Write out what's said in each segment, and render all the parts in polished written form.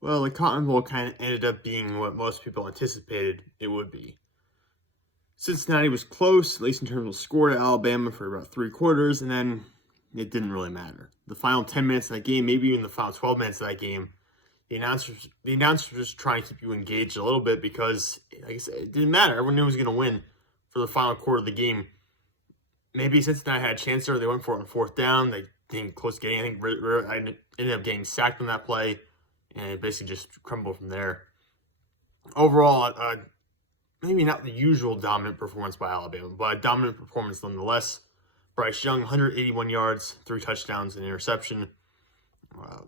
Well, the Cotton Bowl kind of ended up being what most people anticipated it would be. Cincinnati was close, at least in terms of score, to Alabama for about 3 quarters, and then it didn't really matter. The final 10 minutes of that game, maybe even the final 12 minutes of that game, the announcers were just trying to keep you engaged a little bit because, like I said, it didn't matter. Everyone knew it was going to win for the final quarter of the game. Maybe Cincinnati had a chance there. They went for it on fourth down. They didn't close to getting anything. Ridder ended up getting sacked on that play, and it basically just crumbled from there. Overall, maybe not the usual dominant performance by Alabama, but a dominant performance nonetheless. Bryce Young, 181 yards, 3 touchdowns, and interception.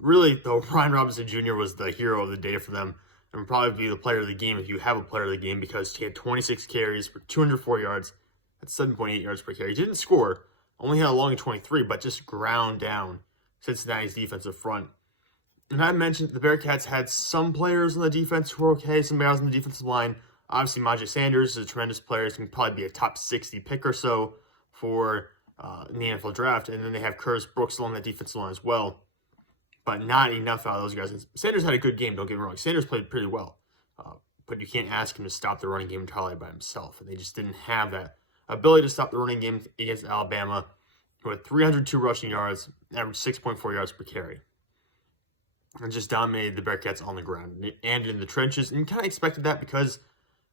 Really, though, Brian Robinson Jr. was the hero of the day for them and would probably be the player of the game if you have a player of the game because he had 26 carries for 204 yards. That's 7.8 yards per carry. He didn't score, only had a long 23, but just ground down Cincinnati's defensive front. And I mentioned the Bearcats had some players on the defense who were okay, some guys on the defensive line. Obviously, Majay Sanders is a tremendous player. He can probably be a top 60 pick or so for in the NFL draft. And then they have Curtis Brooks along that defensive line as well. But not enough out of those guys. Sanders had a good game, don't get me wrong. Sanders played pretty well. But you can't ask him to stop the running game entirely by himself. And they just didn't have that ability to stop the running game against Alabama, who had 302 rushing yards, averaged 6.4 yards per carry. And just dominated the Bearcats on the ground and in the trenches. And you kind of expected that because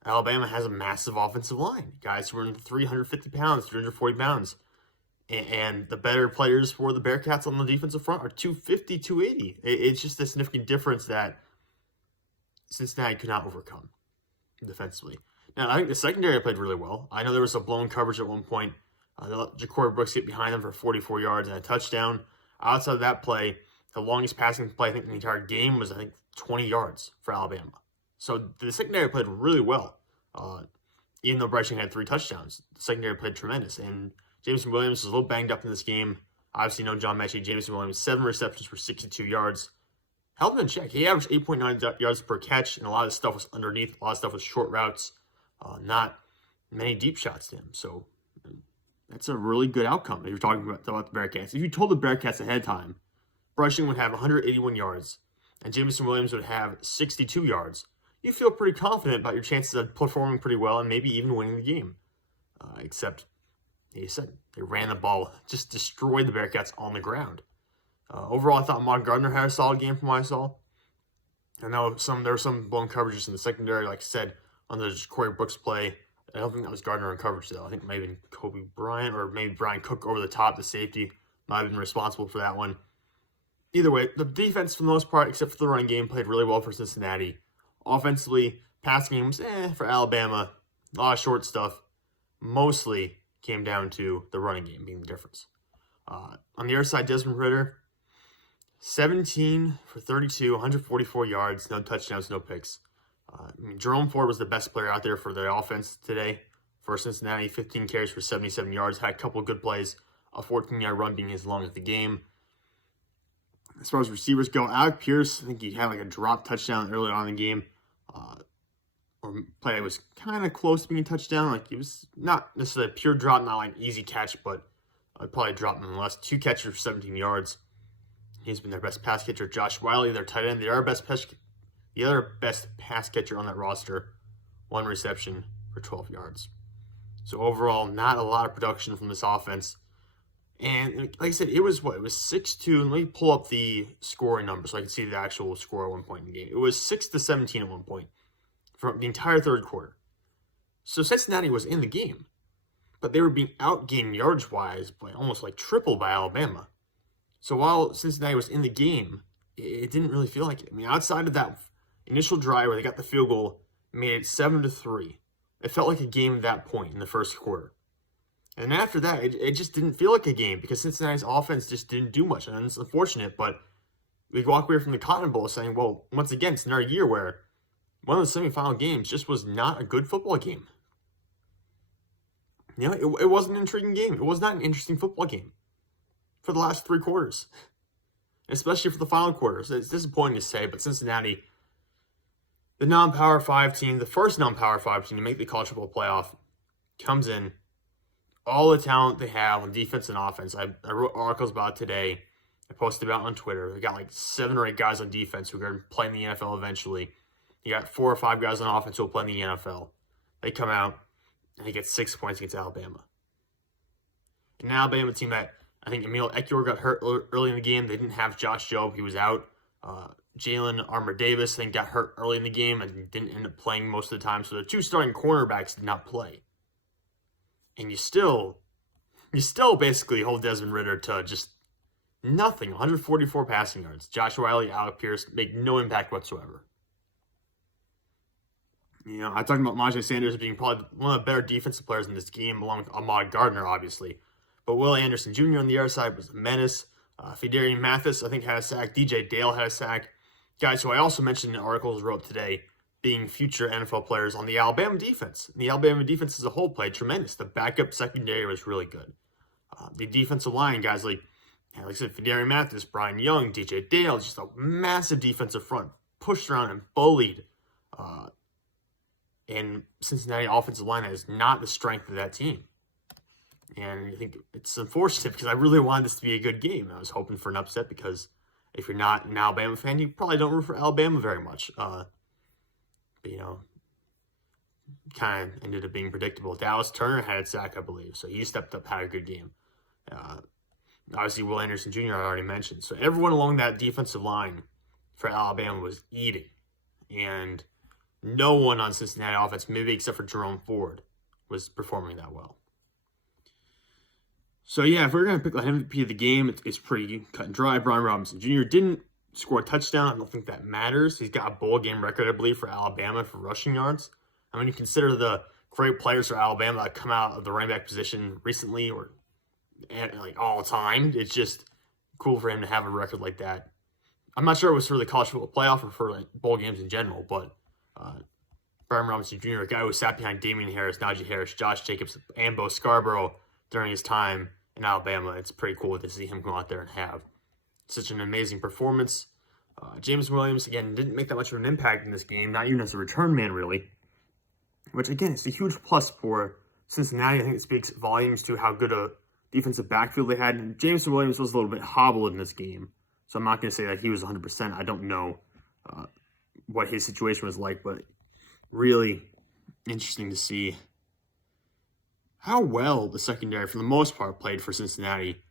Alabama has a massive offensive line. Guys who are in 350 pounds, 340 pounds. And the better players for the Bearcats on the defensive front are 250, 280. It's just a significant difference that Cincinnati could not overcome defensively. Now, I think the secondary played really well. I know there was a blown coverage at one point. They let Jacory Brooks get behind them for 44 yards and a touchdown. Outside of that play, the longest passing play, I think, in the entire game was, 20 yards for Alabama. So the secondary played really well. Even though Bryce Young had 3 touchdowns, the secondary played tremendous. And Jameson Williams was a little banged up in this game. Obviously, no John Mechie. Jameson Williams, 7 receptions for 62 yards. Held him in check. He averaged 8.9 yards per catch, and a lot of stuff was underneath. A lot of stuff was short routes. Not many deep shots to him. So that's a really good outcome if you're talking about the Bearcats. If you told the Bearcats ahead of time, Bryce Young would have 181 yards, and Jameson Williams would have 62 yards, you feel pretty confident about your chances of performing pretty well and maybe even winning the game. Except, like you said, they ran the ball, just destroyed the Bearcats on the ground. Overall, I thought Ahmad Gardner had a solid game from what I saw. I know there were some blown coverages in the secondary, like I said, on the Jacory Brooks play. I don't think that was Gardner in coverage, though. I think maybe Kobe Bryant or maybe Brian Cook over the top, the safety, might have been responsible for that one. Either way, the defense, for the most part, except for the running game, played really well for Cincinnati. Offensively, passing game was for Alabama. A lot of short stuff. Mostly came down to the running game being the difference. On the other side, Desmond Ridder, 17 for 32, 144 yards, no touchdowns, no picks. Jerome Ford was the best player out there for the offense today for Cincinnati. 15 carries for 77 yards, had a couple of good plays, a 14-yard run being his longest of the game. As far as receivers go, Alec Pierce, I think he had a drop touchdown early on in the game. Or play that was kind of close to being a touchdown. It was not necessarily a pure drop, not an easy catch, but probably a drop nonetheless. 2 catches for 17 yards. He's been their best pass catcher. Josh Wiley, their tight end, the other best pass catcher on that roster. 1 reception for 12 yards. So overall, not a lot of production from this offense. And like I said, it was 6-2. And let me pull up the scoring number so I can see the actual score at one point in the game. It was 6-17 at one point for the entire third quarter. So Cincinnati was in the game, but they were being outgained yards-wise by almost triple by Alabama. So while Cincinnati was in the game, it didn't really feel like it. Outside of that initial drive where they got the field goal, made it 7-3. It felt like a game at that point in the first quarter. And after that, it just didn't feel like a game because Cincinnati's offense just didn't do much. And it's unfortunate, but we walk away from the Cotton Bowl saying, well, once again, it's another year where one of the semifinal games just was not a good football game. It wasn't an intriguing game. It was not an interesting football game for the last 3 quarters, especially for the final quarters. It's disappointing to say, but Cincinnati, the non-Power 5 team, the first non-Power 5 team to make the college football playoff, comes in, all the talent they have on defense and offense. I wrote articles about it today. I posted about on Twitter. They got like 7 or 8 guys on defense who are going to play in the NFL eventually. You got 4 or 5 guys on offense who will play in the NFL. They come out and they get 6 points against Alabama. An Alabama team that I think Emil Ekiyor got hurt early in the game. They didn't have Josh Jobe. He was out. Jalen Armour-Davis, I think, got hurt early in the game and didn't end up playing most of the time. So the 2 starting cornerbacks did not play. And you still basically hold Desmond Ridder to just nothing. 144 passing yards. Josh Whyle, Alec Pierce make no impact whatsoever. You know, I talked about Myjai Sanders being probably one of the better defensive players in this game, along with Ahmad Gardner, obviously. But Will Anderson Jr. on the other side was a menace. Fidarian Mathis, I think, had a sack. DJ Dale had a sack. Guys who I also mentioned in articles wrote today being future NFL players on the Alabama defense. And the Alabama defense as a whole played tremendous. The backup secondary was really good. The defensive line, guys like I said, Fidarian Mathis, Brian Young, DJ Dale, just a massive defensive front. Pushed around and bullied. And Cincinnati offensive line is not the strength of that team. And I think it's unfortunate because I really wanted this to be a good game. I was hoping for an upset because if you're not an Alabama fan, you probably don't root for Alabama very much. But, you know, kind of ended up being predictable. Dallas Turner had a sack, I believe. So he stepped up, had a good game. Obviously, Will Anderson Jr. I already mentioned. So everyone along that defensive line for Alabama was eating. And no one on Cincinnati offense, maybe except for Jerome Ford, was performing that well. So, yeah, if we're going to pick the MVP of the game, it's pretty cut and dry. Brian Robinson Jr. didn't score a touchdown. I don't think that matters. He's got a bowl game record, I believe, for Alabama for rushing yards. I mean, you consider the great players for Alabama that come out of the running back position recently or like all time. It's just cool for him to have a record like that. I'm not sure it was for the college football playoff or for like bowl games in general, but Brian Robinson Jr., a guy who sat behind Damian Harris, Najee Harris, Josh Jacobs, and Bo Scarborough during his time in Alabama. It's pretty cool to see him go out there and have such an amazing performance. Jameson Williams, again, didn't make that much of an impact in this game, not even as a return man, really. Which, again, is a huge plus for Cincinnati. I think it speaks volumes to how good a defensive backfield they had. And Jameson Williams was a little bit hobbled in this game. So I'm not going to say that he was 100%. I don't know what his situation was like, but really interesting to see how well the secondary, for the most part, played for Cincinnati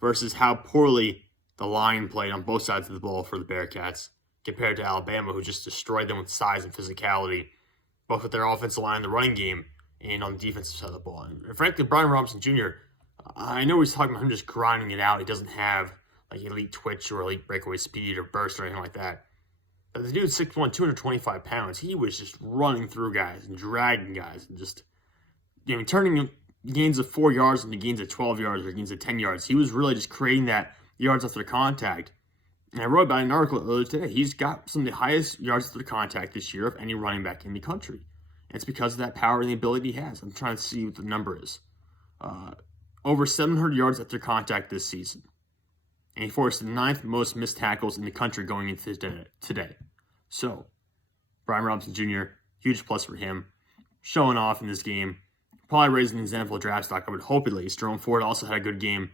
versus how poorly the line played on both sides of the ball for the Bearcats compared to Alabama, who just destroyed them with size and physicality, both with their offensive line, the running game, and on the defensive side of the ball. And frankly, Brian Robinson Jr., I know he's talking about him just grinding it out. He doesn't have like elite twitch or elite breakaway speed or burst or anything like that. But the dude's 6'1", 225 pounds. He was just running through guys and dragging guys and just, you know, turning gains of 4 yards into gains of 12 yards or gains of 10 yards. He was really just creating that yards after contact. And I wrote about an article earlier today. He's got some of the highest yards after contact this year of any running back in the country. And it's because of that power and the ability he has. I'm trying to see what the number is. Over 700 yards after contact this season. And he forced the 9th most missed tackles in the country going into today. So, Brian Robinson Jr., huge plus for him. Showing off in this game. Probably raising his NFL draft stock, I would hope at least. Jerome Ford also had a good game.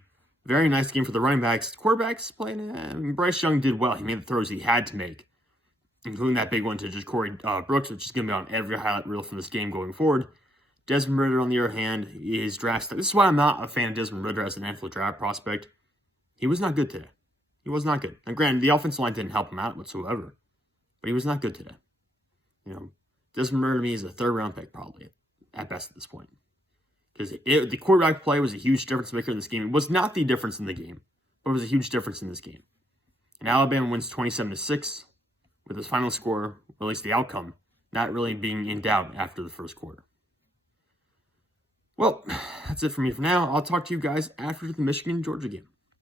Very nice game for the running backs. Quarterbacks played. Bryce Young did well. He made the throws he had to make, including that big one to just Corey Brooks, which is going to be on every highlight reel from this game going forward. Desmond Ridder, on the other hand, is draft stock. This is why I'm not a fan of Desmond Ridder as an NFL draft prospect. He was not good today. He was not good. And granted, the offensive line didn't help him out whatsoever, but he was not good today. You know, Desmond Ridder to me is a 3rd-round pick probably at best at this point. Because the quarterback play was a huge difference maker in this game. It was not the difference in the game, but it was a huge difference in this game. And Alabama wins 27-6 with his final score, or at least the outcome, not really being in doubt after the first quarter. Well, that's it for me for now. I'll talk to you guys after the Michigan-Georgia game.